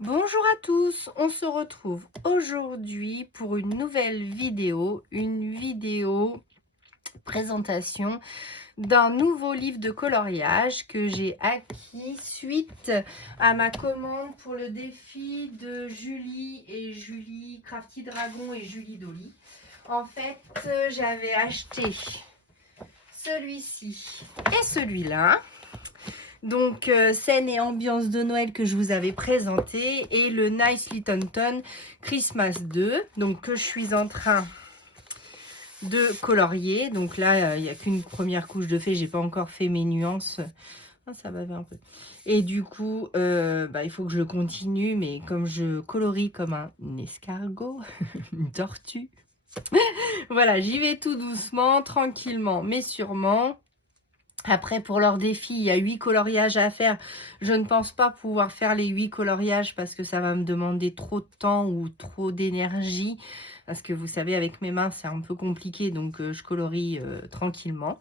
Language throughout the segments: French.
Bonjour à tous, on se retrouve aujourd'hui pour une nouvelle vidéo, présentation d'un nouveau livre de coloriage que j'ai acquis suite à ma commande pour le défi de Julie Crafty Dragon et Julie Dolly. En fait, j'avais acheté celui-ci et celui-là. Donc, scène et ambiance de Noël que je vous avais présenté et le Nice Little Ton Christmas 2, donc que je suis en train de colorier. Donc là, il n'y a qu'une première couche de fait, j'ai pas encore fait mes nuances. Ah, ça va un peu. Et du coup, il faut que je continue, mais comme je colorie comme un escargot, une tortue, voilà, j'y vais tout doucement, tranquillement, mais sûrement. Après, pour leur défi, il y a 8 coloriages à faire. Je ne pense pas pouvoir faire les 8 coloriages parce que ça va me demander trop de temps ou trop d'énergie. Parce que vous savez, avec mes mains, c'est un peu compliqué. Donc, je colorie tranquillement.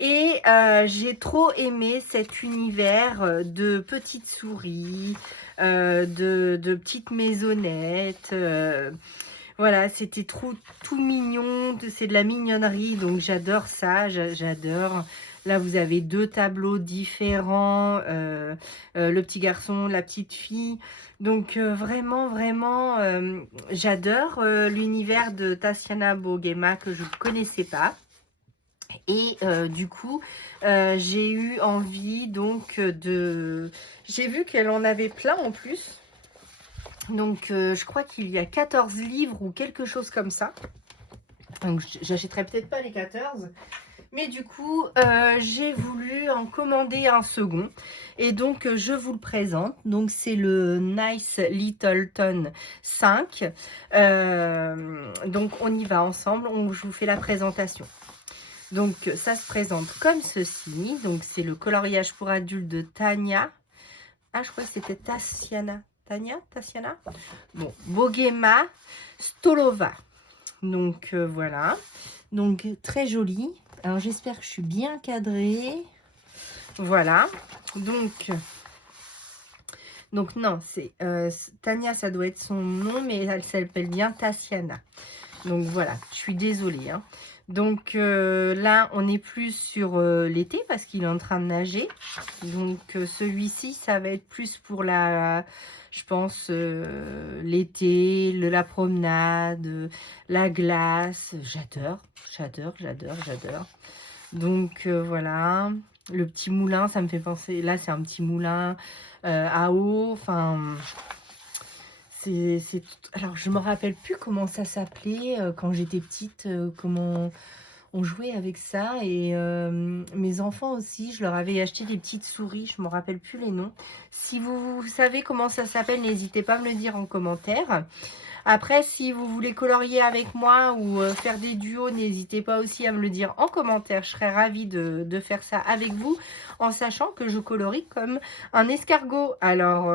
Et j'ai trop aimé cet univers de petites souris, de petites maisonnettes. Voilà, c'était tout mignon, c'est de la mignonnerie, donc j'adore ça, j'adore. Là, vous avez deux tableaux différents, le petit garçon, la petite fille. Donc vraiment, j'adore l'univers de Tatiana Bogema que je ne connaissais pas. Et du coup, j'ai eu envie donc de... J'ai vu qu'elle en avait plein en plus. Donc, je crois qu'il y a 14 livres ou quelque chose comme ça. Donc, j'achèterai peut-être pas les 14. Mais du coup, j'ai voulu en commander un second. Et donc, je vous le présente. Donc, c'est le Nice Little Ton 5. Donc, on y va ensemble. Je vous fais la présentation. Donc, ça se présente comme ceci. Donc, c'est le coloriage pour adultes de Tania. Ah, je crois que c'était Tassiana. Tassiana. Bon, Bogema Stolova. Donc, voilà. Donc, très joli. Alors, j'espère que je suis bien cadrée. Voilà. Donc non, c'est Tania, ça doit être son nom, mais elle s'appelle bien Tassiana. Donc, voilà. Je suis désolée, hein. Donc là, on est plus sur l'été parce qu'il est en train de nager. Donc celui-ci, ça va être plus pour je pense, l'été, la promenade, la glace. J'adore. Donc voilà. Le petit moulin, ça me fait penser. Là, c'est un petit moulin à eau. Enfin... Alors, je me rappelle plus comment ça s'appelait quand j'étais petite, comment on jouait avec ça. Et mes enfants aussi, je leur avais acheté des petites souris, je me rappelle plus les noms. Si vous savez comment ça s'appelle, n'hésitez pas à me le dire en commentaire. Après, si vous voulez colorier avec moi ou faire des duos, n'hésitez pas aussi à me le dire en commentaire. Je serais ravie de faire ça avec vous, en sachant que je colorie comme un escargot. Alors...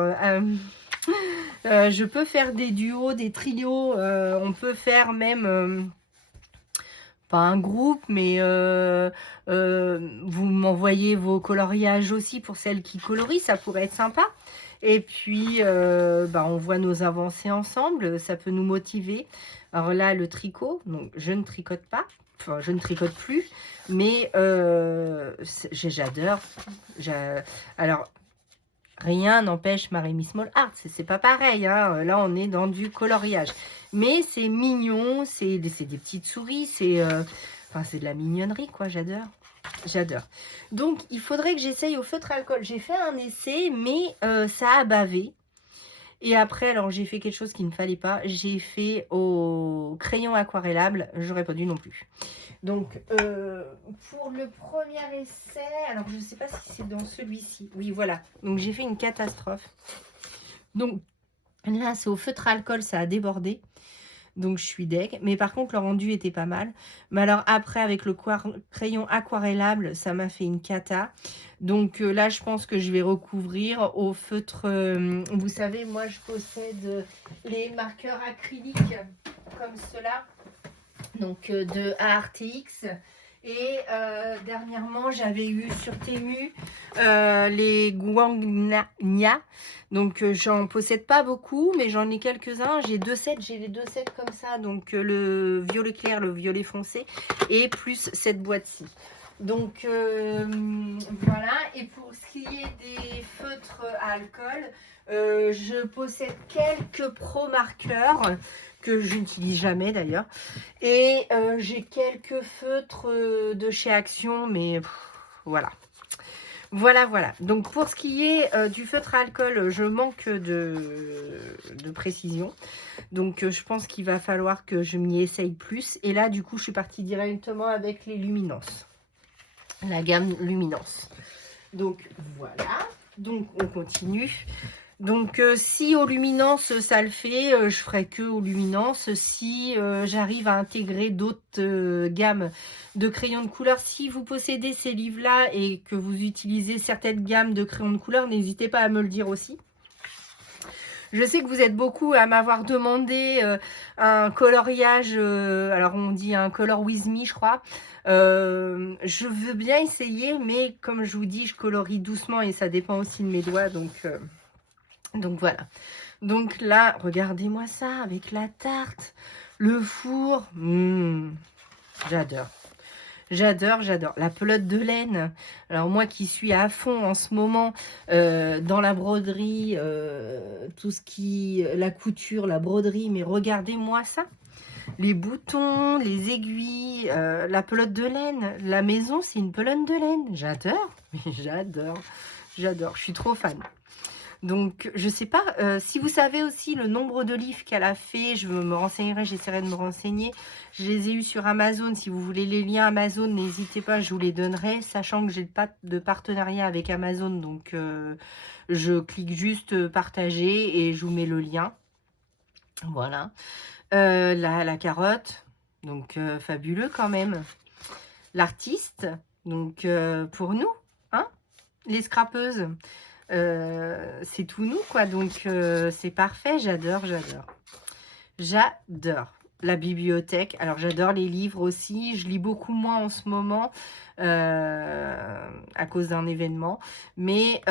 je peux faire des duos, des trios, on peut faire même, pas un groupe, mais vous m'envoyez vos coloriages aussi pour celles qui colorient, ça pourrait être sympa. Et puis, on voit nos avancées ensemble, ça peut nous motiver. Alors là, le tricot, donc je ne tricote pas, enfin je ne tricote plus, mais j'adore. Alors, rien n'empêche Marie Small Art, c'est pas pareil, hein. Là on est dans du coloriage. Mais c'est mignon, c'est des petites souris, c'est de la mignonnerie quoi, j'adore. Donc il faudrait que j'essaye au feutre alcool. J'ai fait un essai, mais ça a bavé. Et après, alors j'ai fait quelque chose qu'il ne fallait pas, j'ai fait au crayon aquarellable, j'aurais pas dû non plus. Donc, pour le premier essai, alors je ne sais pas si c'est dans celui-ci. Oui, voilà. Donc, j'ai fait une catastrophe. Donc, là, c'est au feutre alcool, ça a débordé. Donc, je suis deg. Mais par contre, le rendu était pas mal. Mais alors, après, avec le crayon aquarellable, ça m'a fait une cata. Donc, là, je pense que je vais recouvrir au feutre. Vous savez, moi, je possède les marqueurs acryliques comme cela. Donc de ARTX Et dernièrement, j'avais eu sur Temu les Guangnia. Donc, j'en possède pas beaucoup, mais j'en ai quelques-uns. J'ai deux sets, j'ai les deux sets comme ça. Donc, le violet clair, le violet foncé et plus cette boîte-ci. Donc, voilà. Et pour ce qui est des feutres à alcool, je possède quelques pro marqueurs que je n'utilise jamais d'ailleurs. Et j'ai quelques feutres de chez Action, mais voilà. Voilà. Donc pour ce qui est du feutre à alcool, je manque de précision. Donc je pense qu'il va falloir que je m'y essaye plus. Et là, du coup, je suis partie directement avec les Luminance. La gamme Luminance. Donc voilà. Donc on continue. Donc si aux luminances ça le fait, je ferai que aux luminances. Si j'arrive à intégrer d'autres gammes de crayons de couleur, si vous possédez ces livres là et que vous utilisez certaines gammes de crayons de couleur, n'hésitez pas à me le dire aussi. Je sais que vous êtes beaucoup à m'avoir demandé un coloriage, alors on dit un color with me je crois. Je veux bien essayer, mais comme je vous dis, je colorie doucement et ça dépend aussi de mes doigts, donc voilà. Donc là, regardez-moi ça avec la tarte, le four. J'adore. J'adore. La pelote de laine. Alors moi qui suis à fond en ce moment dans la broderie, tout ce qui... La couture, la broderie, mais regardez-moi ça. Les boutons, les aiguilles, la pelote de laine. La maison, c'est une pelote de laine. J'adore. Mais j'adore. Je suis trop fan. Donc, je sais pas, si vous savez aussi le nombre de livres qu'elle a fait, je me renseignerai, j'essaierai de me renseigner. Je les ai eus sur Amazon, si vous voulez les liens Amazon, n'hésitez pas, je vous les donnerai, sachant que j'ai pas de partenariat avec Amazon, donc je clique juste partager et je vous mets le lien. Voilà. La carotte, donc fabuleux quand même. L'artiste, donc pour nous, hein, les scrapeuses. C'est tout nous quoi, donc c'est parfait, j'adore. La bibliothèque, alors j'adore les livres aussi, je lis beaucoup moins en ce moment à cause d'un événement, mais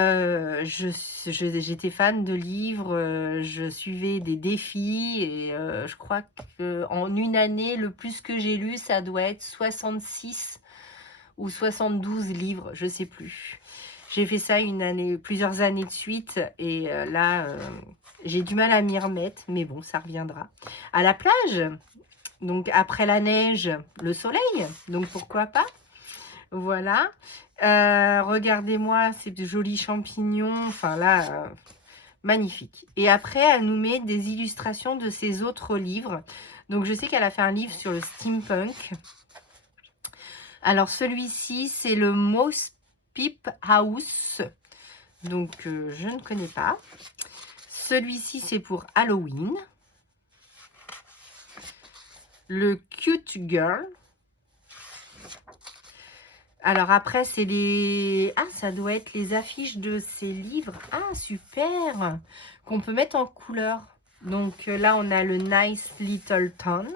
j'étais fan de livres, je suivais des défis et je crois qu'en une année, le plus que j'ai lu, ça doit être 66 ou 72 livres, je sais plus. J'ai fait ça plusieurs années de suite et là, j'ai du mal à m'y remettre, mais bon, ça reviendra. À la plage, donc après la neige, le soleil, donc pourquoi pas. Voilà. Regardez-moi ces jolis champignons, enfin là, magnifique. Et après, elle nous met des illustrations de ses autres livres. Donc je sais qu'elle a fait un livre sur le steampunk. Alors celui-ci, c'est le Moss Peep House, donc je ne connais pas. Celui-ci c'est pour Halloween. Le Cute Girl. Alors après c'est les... Ah, ça doit être les affiches de ces livres. Ah, super. Qu'on peut mettre en couleur. Donc là on a le Nice Little Town.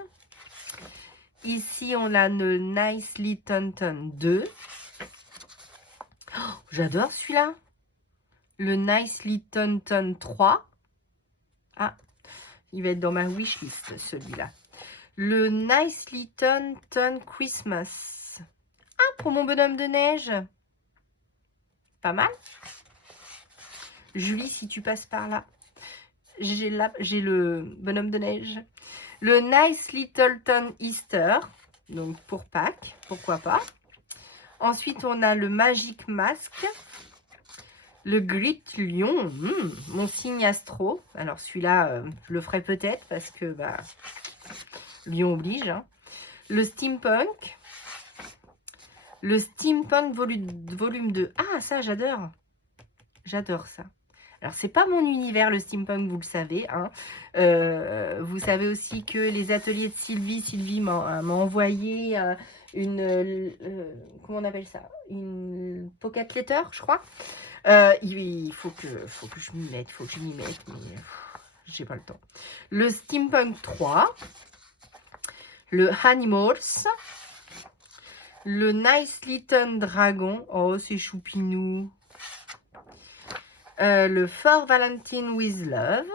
Ici on a le Nice Little Town 2. Oh, j'adore celui-là. Le Nice Little Town 3. Ah, il va être dans ma wishlist, celui-là. Le Nice Little Town Christmas. Ah, pour mon bonhomme de neige. Pas mal. Julie, si tu passes par là. J'ai le bonhomme de neige. Le Nice Little Town Easter. Donc, pour Pâques, pourquoi pas. Ensuite, on a le Magic Mask. Le Grit Lion, mon signe astro. Alors celui-là, je le ferai peut-être parce que bah, Lion oblige. Hein. Le Steampunk. Le Steampunk volume 2. Ah, ça, j'adore. J'adore ça. Alors, c'est pas mon univers, le steampunk, vous le savez. Hein. Vous savez aussi que les ateliers de Sylvie m'a envoyé une... comment on appelle ça? Une pocket letter, je crois. Il faut que je m'y mette, mais j'ai pas le temps. Le Steampunk 3. Le Animals. Le Nice Little Dragon. Oh, c'est choupinou. Le For Valentine with Love.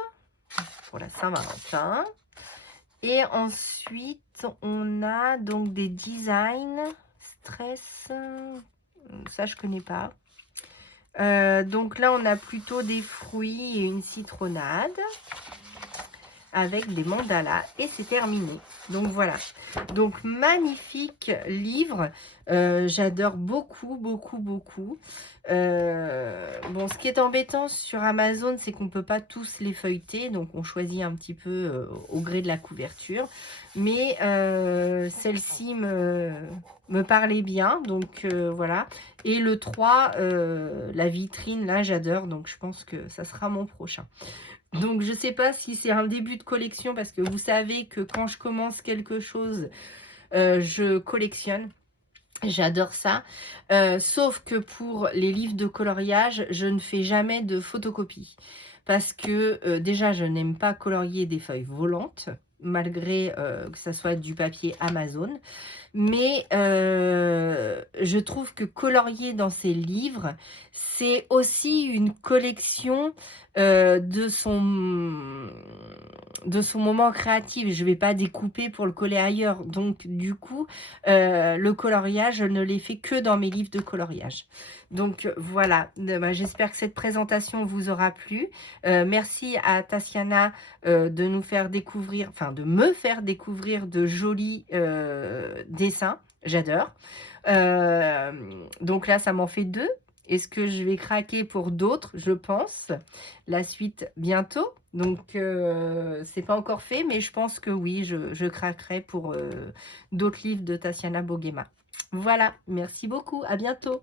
Pour la Saint-Valentin. Et ensuite, on a donc des designs. Stress. Ça, je connais pas. Donc là, on a plutôt des fruits et une citronnade avec des mandalas et c'est terminé. Donc voilà. Donc magnifique livre. J'adore beaucoup, beaucoup, beaucoup. Bon, ce qui est embêtant sur Amazon, c'est qu'on ne peut pas tous les feuilleter. Donc on choisit un petit peu au gré de la couverture. Mais celle-ci me parlait bien. Donc voilà. Et le 3, la vitrine, là, j'adore. Donc je pense que ça sera mon prochain. Donc, je ne sais pas si c'est un début de collection parce que vous savez que quand je commence quelque chose, je collectionne. J'adore ça. Sauf que pour les livres de coloriage, je ne fais jamais de photocopie. Parce que déjà, je n'aime pas colorier des feuilles volantes, malgré que ça soit du papier Amazon. Mais je trouve que colorier dans ces livres, c'est aussi une collection de son moment créatif. Je ne vais pas découper pour le coller ailleurs. Donc, du coup, le coloriage, je ne l'ai fait que dans mes livres de coloriage. Donc, voilà. J'espère que cette présentation vous aura plu. Merci à Tatiana de nous faire découvrir, enfin, de me faire découvrir de jolis dessins. J'adore. Donc là, ça m'en fait 2. Est-ce que je vais craquer pour d'autres? Je pense. La suite bientôt. Donc, c'est pas encore fait, mais je pense que oui, je craquerai pour d'autres livres de Tatiana Boguema. Voilà, merci beaucoup. À bientôt.